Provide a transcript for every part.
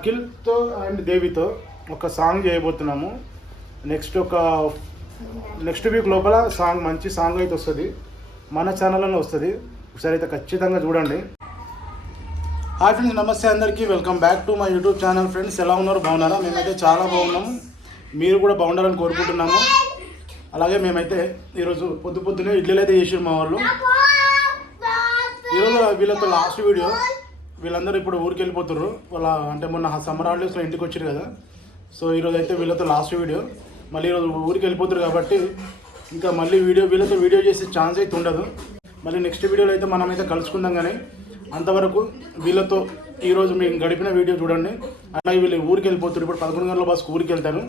అఖిల్తో and దేవితో ఒక song చేయబోతున్నాము. Next week లోపల సాంగ్ మంచి సాంగ్ అయితే వస్తుంది, మన ఛానల్లోనే వస్తుంది. ఒకసారి అయితే ఖచ్చితంగా చూడండి. హాయ్ ఫ్రెండ్స్, నమస్తే అందరికీ, welcome back to my YouTube channel. Friends ఎలా ఉన్నారు, బాగున్నారా? మేమైతే చాలా బాగున్నాము, మీరు కూడా బాగుండాలని కోరుకుంటున్నాము. అలాగే మేమైతే ఈరోజు పొద్దున్నే ఇడ్లీలు అయితే చేసారు మా వాళ్ళు. ఈరోజు వీళ్ళతో లాస్ట్ వీడియో. వీళ్ళందరూ ఇప్పుడు ఊరికి వెళ్ళిపోతున్నారు. వాళ్ళ అంటే మొన్న సమ్మర్ హాలిడేస్లో ఇంటికి వచ్చారు కదా, సో ఈరోజు అయితే వీళ్ళతో లాస్ట్ వీడియో. మళ్ళీ ఈరోజు ఊరికి వెళ్ళిపోతారు కాబట్టి ఇంకా మళ్ళీ వీళ్ళతో వీడియో చేసే ఛాన్స్ అయితే ఉండదు. మళ్ళీ నెక్స్ట్ వీడియోలో అయితే మనమైతే కలుసుకుందాం. కానీ అంతవరకు వీళ్ళతో ఈరోజు మేము గడిపిన వీడియో చూడండి. అలాగే వీళ్ళు ఊరికి వెళ్ళిపోతారు. ఇప్పుడు 11 గంటల బస్కు ఊరికి వెళ్తాను.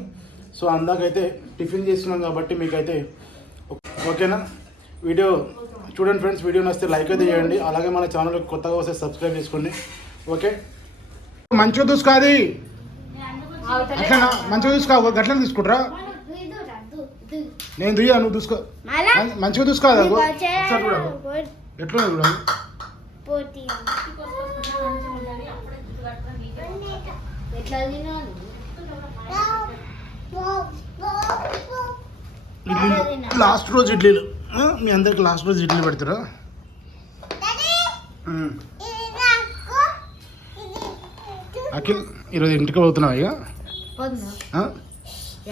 సో అందాకైతే టిఫిన్ చేస్తున్నాం కాబట్టి మీకైతే ఓకేనా. వీడియో చూడండి ఫ్రెండ్స్. వీడియో నచ్చితే లైక్ అయితే చేయండి. అలాగే మన ఛానల్ కొత్తగా వస్తే సబ్స్క్రైబ్ చేసుకోండి. ఓకే, మంచిగా చూసుకోది, అట్లా మంచిగా చూసుకో. గట్లనే తీసుకుంటారా? నేను దుయ్యా, నువ్వు చూసుకో. మంచిగా చూసుకోదా? ఎట్లా చూడాలి? లాస్ట్ రోజు ఇడ్లీలు, మీ అందరికి లాస్ట్ రోజు ఇడ్లీ పెడతారా? అఖిల్ ఈరోజు ఇంటికి పోతున్నావు ఇక?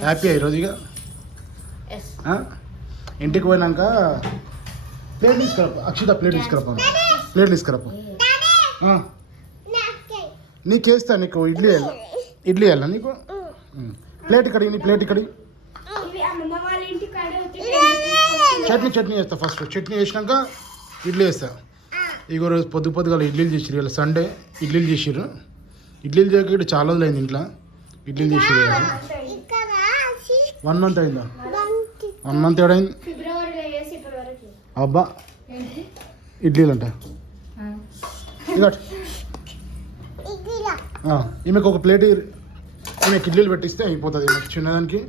హ్యాపీయా ఈరోజు ఇక? ఇంటికి పోయినాక ప్లేట్ తీసుకురాపా అక్షిత, ప్లేట్ తీసుకురాపా. నీకేస్తా, నీకు ఇడ్లీ వెళ్ళా నీకు. ప్లేట్ ఇక్కడి, నీ ప్లేట్ ఇక్కడి. చట్నీ వేస్తా. ఫస్ట్ చట్నీ వేసినాక ఇడ్లీ వేస్తా. ఇగో రోజు పొద్దుగా ఇడ్లీలు చేసిరు. ఇలా సండే ఇడ్లీలు చేసిర్రు. ఇడ్లీలు చేయక చాలా రోజులు అయింది ఇంట్లో. ఇడ్లీలు చేసిరు 1 మంత్ అయిందా? 1 మంత్ ఏడైంది అబ్బా ఇడ్లీలు అంట. ఇక ఈమెకు ఒక ప్లేట్, ఈమెకు ఇడ్లీలు పెట్టిస్తే అయిపోతుంది. ఈమెకు చిన్నదానికి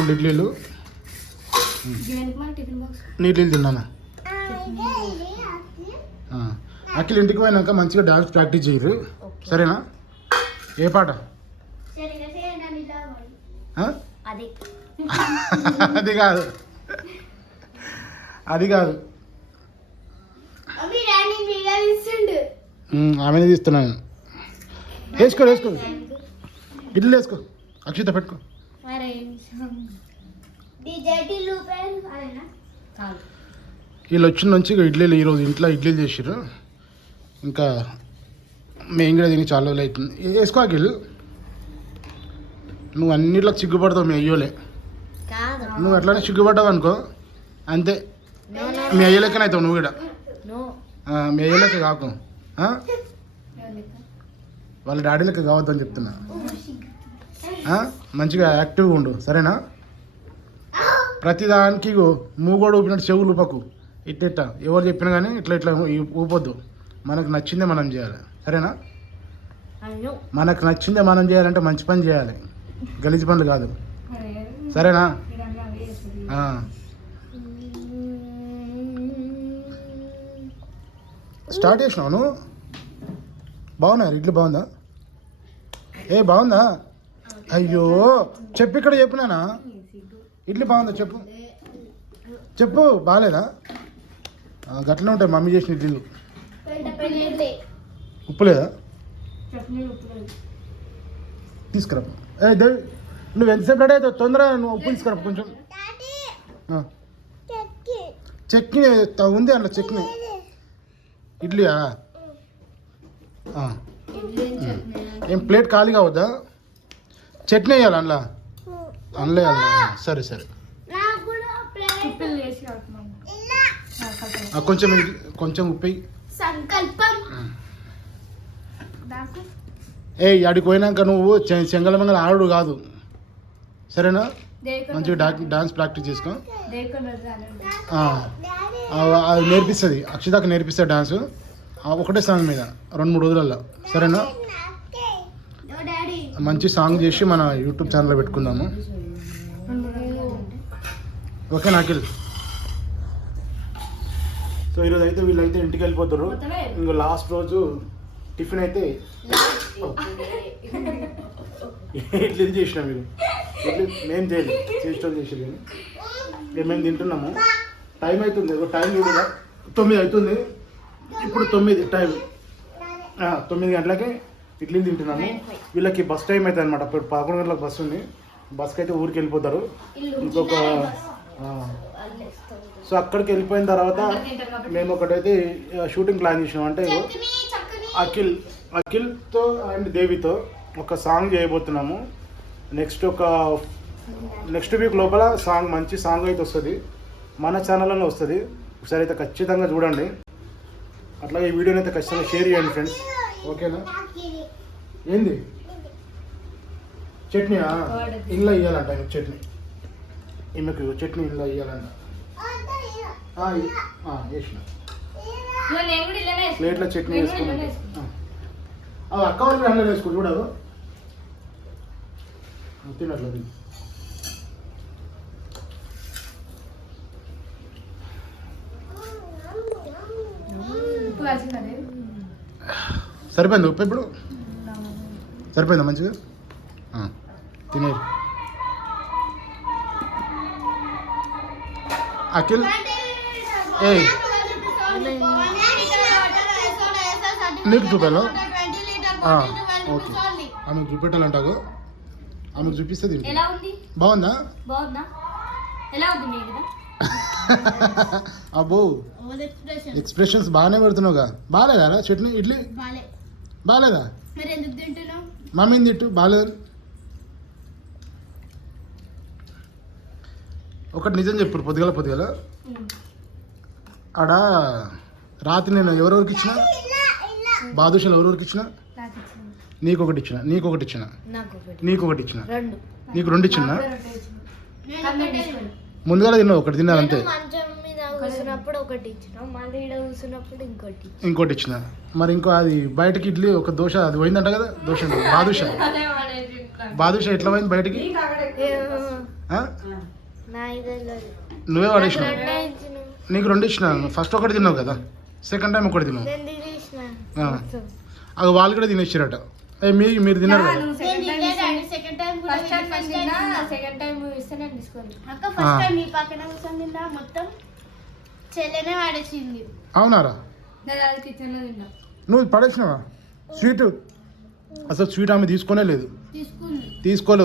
2 ఇడ్లీలు. నీ ఇడ్లీలు తిన్నానా? అఖిల్ ఇంటికి పోయినాక మంచిగా డాన్స్ ప్రాక్టీస్ చేయరు, సరేనా? ఏ పాట? అది కాదు ఆమె తీస్తున్నాను. వేసుకో ఇడ్లీ వేసుకో. అక్షిత పెట్టుకో. వీళ్ళు వచ్చిన నుంచి ఇడ్లీలు ఈరోజు ఇంట్లో ఇడ్లీలు చేసారు. ఇంకా మేము కూడా దీనికి చాలా రోజులు అవుతుంది. వేసుకో అఖిల్. నువ్వు అన్నిట్లో సిగ్గుపడతావు, మీ అయ్యోలే. నువ్వు ఎట్లానే సిగ్గుపడ్డావు అనుకో అంతే, మీ అయ్యలెక్కనే అవుతావు నువ్వు కూడా. మీ అయ్యలెక్క కాకు, వాళ్ళ డాడీ లెక్క కావద్దని చెప్తున్నా. మంచిగా యాక్టివ్గా ఉండు, సరేనా? ప్రతిదానికి మూగోడు ఊపినట్టు చెవులు ఊపకు. ఇట్ట ఎవరు చెప్పినా కానీ ఇట్లా ఊపొద్దు. మనకు నచ్చిందే మనం చేయాలి, సరేనా? మనకు నచ్చిందే మనం చేయాలంటే మంచి పని చేయాలి, గలీజు పనులు కాదు, సరేనా? స్టార్ట్ చేసినావు నువ్వు. బాగున్నా ఇడ్లీ? బాగుందా? బాగుందా? అయ్యో చెప్పు, ఇక్కడ చెప్పినానా? ఇడ్లీ బాగుందా చెప్పు. బాగాలేదా? గట్లనే ఉంటాయి మమ్మీ చేసిన ఇడ్లీలు. ఉప్పు లేదా? తీసుకురా. నువ్వు ఎంతసేపు రెడీ అవుతావు? తొందరగా నువ్వు ఉప్పు తీసుకురా కొంచెం. చట్నీ ఉంది అందులో, చట్నీ. ఇడ్లీయా? ఏం ప్లేట్ ఖాళీ కావద్దా? చట్నీ వేయాలి అందులో వేయాలి. సరే కొంచెం ఉప్పు. అడికి పోయినాక నువ్వు చెంగళమంగళ ఆడు కాదు, సరేనా? మంచిగా డాన్స్ ప్రాక్టీస్ చేసుకో. అది నేర్పిస్తుంది, అక్షితకు నేర్పిస్తుంది డాన్స్. ఒకటే సాంగ్ మీద 2-3 రోజులలో, సరేనా? మంచి సాంగ్ చేసి మన యూట్యూబ్ ఛానల్లో పెట్టుకుందాము, ఓకే అఖిల్? సో ఈరోజు అయితే వీళ్ళైతే ఇంటికి వెళ్ళిపోతారు. ఇంకా లాస్ట్ రోజు టిఫిన్ అయితే ఇడ్లీ చేసినా మీరు ఇడ్లీ మేము చేయలేదు చేసిన చేసేది కానీ ఇక మేము తింటున్నాము. టైం అవుతుంది టైం చూడగా 9 అవుతుంది. ఇప్పుడు 9 టైం 9 గంటలకి ఇడ్లీ తింటున్నాము. వీళ్ళకి బస్ టైం అవుతుంది అనమాట. ఇప్పుడు 11 గంటలకు బస్సు ఉంది. బస్కి అయితే ఊరికి వెళ్ళిపోతారు. ఇంకొక సో అక్కడికి వెళ్ళిపోయిన తర్వాత మేము ఒకటైతే షూటింగ్ ప్లాన్ చేసినాం. అంటే అఖిల్తో అండ్ దేవితో ఒక సాంగ్ చేయబోతున్నాము. నెక్స్ట్ వీక్ లోపల సాంగ్ మంచి సాంగ్ అయితే వస్తుంది, మన ఛానల్లో వస్తుంది. ఒకసారి అయితే ఖచ్చితంగా చూడండి. అట్లాగే ఈ వీడియోని అయితే ఖచ్చితంగా షేర్ చేయండి ఫ్రెండ్స్. ఓకేనా? ఏంది చట్నీ ఇంట్లో ఇవ్వాలంట ఈమెకు చట్నీ. ఈమెకు చట్నీ ఇంట్లో ఇవ్వాలంట. వేసిన ప్లేట్లో చట్నీ వేసుకున్నాను. అక్క వాళ్ళు అందులో వేసుకో చూడదు తినట్లు. సరిపోయింది ఉప్పు ఇప్పుడు? సరిపోయిందా మంచిగా? తినేరు. అఖిల్ ఏ నీకు చూపాను. ఓకే ఆమెకు చూపెట్టాలంటావు. ఆమెకు చూపిస్తే తింటా. బాగుందా? అబ్బో ఎక్స్ప్రెషన్స్ బాగానే పెడుతున్నావుగా. బాగాలేదా చట్నీ ఇడ్లీ? బాగాలేదా? మమ్మీని తిట్టు బాగాలేదు. ఒకటి నిజం చెప్పు. పొద్దుగల ఆడ రాత్రి నేను ఎవరెవరికి ఇచ్చిన బాదుషాలు ఎవరెవరికి ఇచ్చిన? నీకు ఒకటి ఇచ్చిన, నీకు ఒకటి ఇచ్చిన, నీకు 2 ఇచ్చిన. ముందుగా తిన్నావు ఒకటి తిన్నారు అంతే. ఇంకోటి ఇచ్చిన. మరి ఇంకో అది బయటకి ఇడ్లీ ఒక దోశ అది పోయిందంట కదా. దోశ బాదుషా ఎట్లా పోయింది బయటికి? నువ్వే వాడేసినావు. నీకు 2 ఇచ్చిన. ఫస్ట్ ఒకటి తిన్నావు కదా, సెకండ్ టైం ఒకటి తిన్నావు. అది వాళ్ళు కూడా తినేసారట. మీరు తిన్నారు కదా. అవునారా? నువ్వు పడేసినావా స్వీట్? అసలు స్వీట్ ఆమె తీసుకోలేదు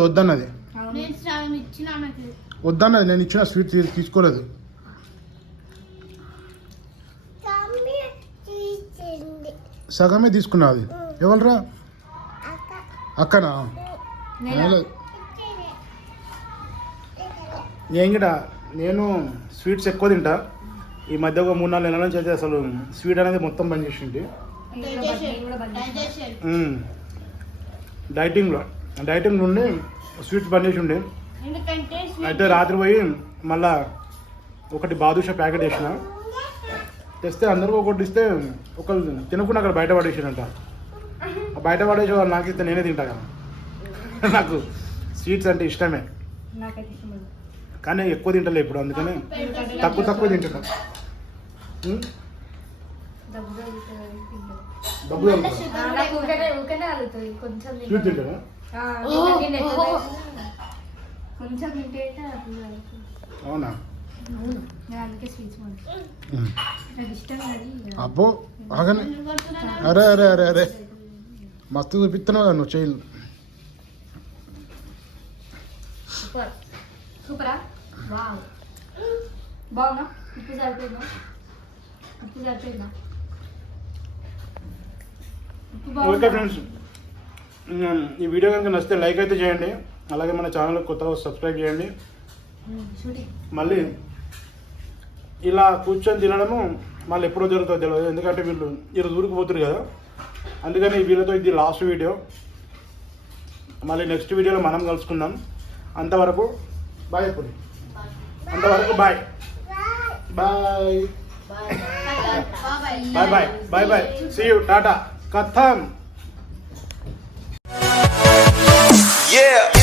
వద్దన్నది. నేను ఇచ్చిన స్వీట్ తీసుకోలేదు. సగమే తీసుకున్నా. అది ఎవరురా? అక్కనా? ఏం కూడా నేను స్వీట్స్ ఎక్కువ తింటా. ఈ మధ్య ఒక 3-4 నెలల నుంచి అయితే అసలు స్వీట్ అనేది మొత్తం బంద్ చేసింది. డైటింగ్ నుండి స్వీట్స్ బంద్ చేసి ఉండే. అయితే రాత్రి పోయి మళ్ళా ఒకటి బాదుషా ప్యాకెట్ వేసిన. తెస్తే అందరూ ఒకటి ఇస్తే ఒకళ్ళు తినకుండా అక్కడ బయట పడేసారంట. బయట పడేసి వాళ్ళు నాకు ఇస్తే నేనే తింటా కదా. నాకు స్వీట్స్ అంటే ఇష్టమే కానీ ఎక్కువ తింటలే ఇప్పుడు. అందుకని తక్కువ తింటున్నా. స్వీట్ తింటారా? అవునా? అబ్బో ఆగనే. అరే మస్తు చూపిస్తున్నావు కదా నువ్వు చేయలు. సూపరా? బాగున్నా? ఉప్పు సరిపోయిందా? ఓకే ఫ్రెండ్స్, ఈ వీడియో కనుక నచ్చితే లైక్ అయితే చేయండి. అలాగే మన ఛానల్ కొత్తగా సబ్స్క్రైబ్ చేయండి. మళ్ళీ ఇలా కూర్చొని తినడము మళ్ళీ ఎప్పుడో జరుగుతుందో తెలియదు. ఎందుకంటే వీళ్ళు ఈరోజు ఊరికి పోతురు కదా. అందుకని వీళ్ళతో ఇది లాస్ట్ వీడియో. మళ్ళీ నెక్స్ట్ వీడియోలో మనం కలుసుకుందాం. అంతవరకు బాయ్. ఎప్పుడు అంతవరకు bye bye bye bye bye bye. See you. Tata. కథం. Yeah.